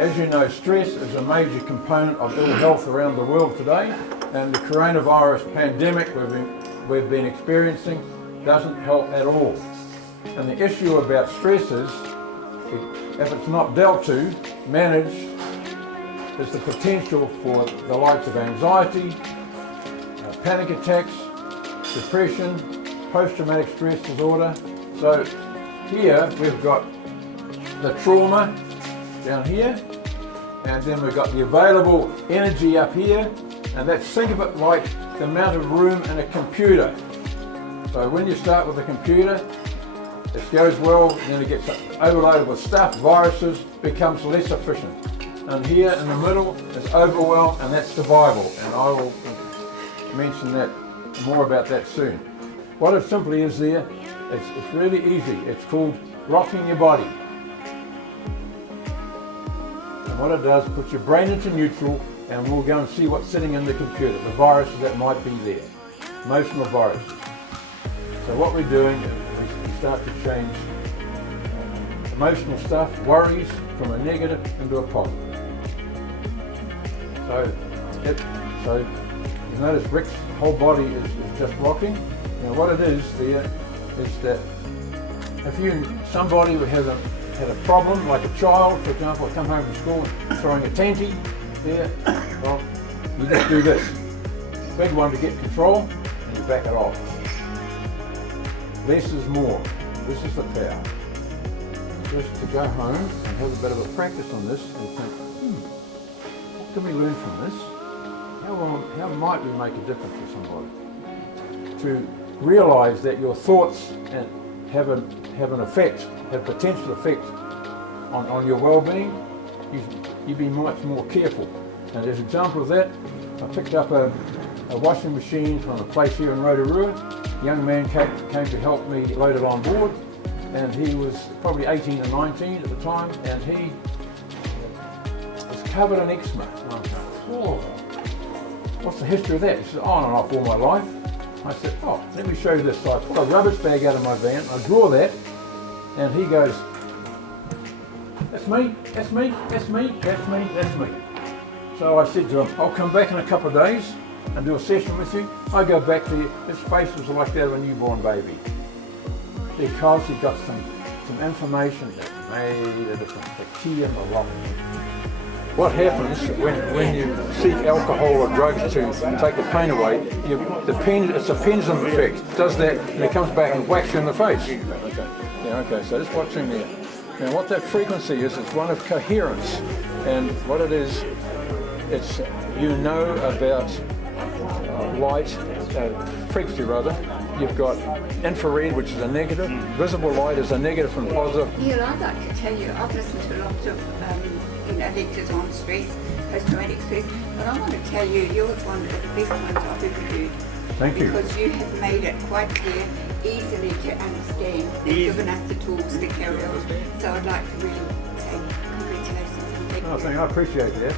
As you know, stress is a major component of ill health around the world today, and the coronavirus pandemic we've been experiencing doesn't help at all. And the issue about stress is, if it's not dealt to, managed, is the potential for the likes of anxiety, panic attacks, depression, post-traumatic stress disorder. So here we've got the trauma down here, and then we've got the available energy up here, and that's, think of it like the amount of room in a computer. So when you start with a computer, it goes well, then it gets overloaded with stuff, viruses, becomes less efficient. And here in the middle is overwhelm, and that's survival, and I will mention that more about that soon. What it simply is there, it's really easy. It's called rocking your body. And what it does, puts your brain into neutral, and we'll go and see what's sitting in the computer, the viruses that might be there, emotional viruses. So what we're doing is we start to change emotional stuff, worries, from a negative into a positive. So you notice Rick's whole body is just rocking. Now what it is there is that if somebody who had a problem, like a child, for example, come home from school throwing a tanty there, well, you just do this. Big one to get control, and you back it off. Less is more. This is the power. Just to go home and have a bit of a practice on this and think, what can we learn from this? How might we make a difference to somebody? To realise that your thoughts have an effect, have potential effect on your well-being, you be much more careful. And as an example of that, I picked up a washing machine from a place here in Rotorua. A young man came to help me load it on board, and he was probably 18 or 19 at the time, and he was covered in eczema. And I'm going, whoa, what's the history of that? He said, on and off all my life. I said, oh, let me show you this. So I pull a rubbish bag out of my van, I draw that, and he goes, that's me, that's me, that's me, that's me, that's me. So I said to him, I'll come back in a couple of days and do a session with you. I go back there, his face was like that of a newborn baby. Because he got some information that made a difference, the key in the lock. What happens when you seek alcohol or drugs to take the pain away, it's a pendulum effect. It does that and it comes back and whacks you in the face. Okay, so just watching there. Now what that frequency is, it's one of coherence. And what it is, it's, about light, frequency rather. You've got infrared, which is a negative. Visible light is a negative and positive. Neill, I'd like to tell you, I've listened to lots of lectures on stress, post-traumatic stress, but I want to tell you, yours one of the best ones I've ever heard. Thank you. Because you have made it quite clear, easily to understand, and given us the tools to carry on. So I'd like to really say congratulations. And thank you. I appreciate that.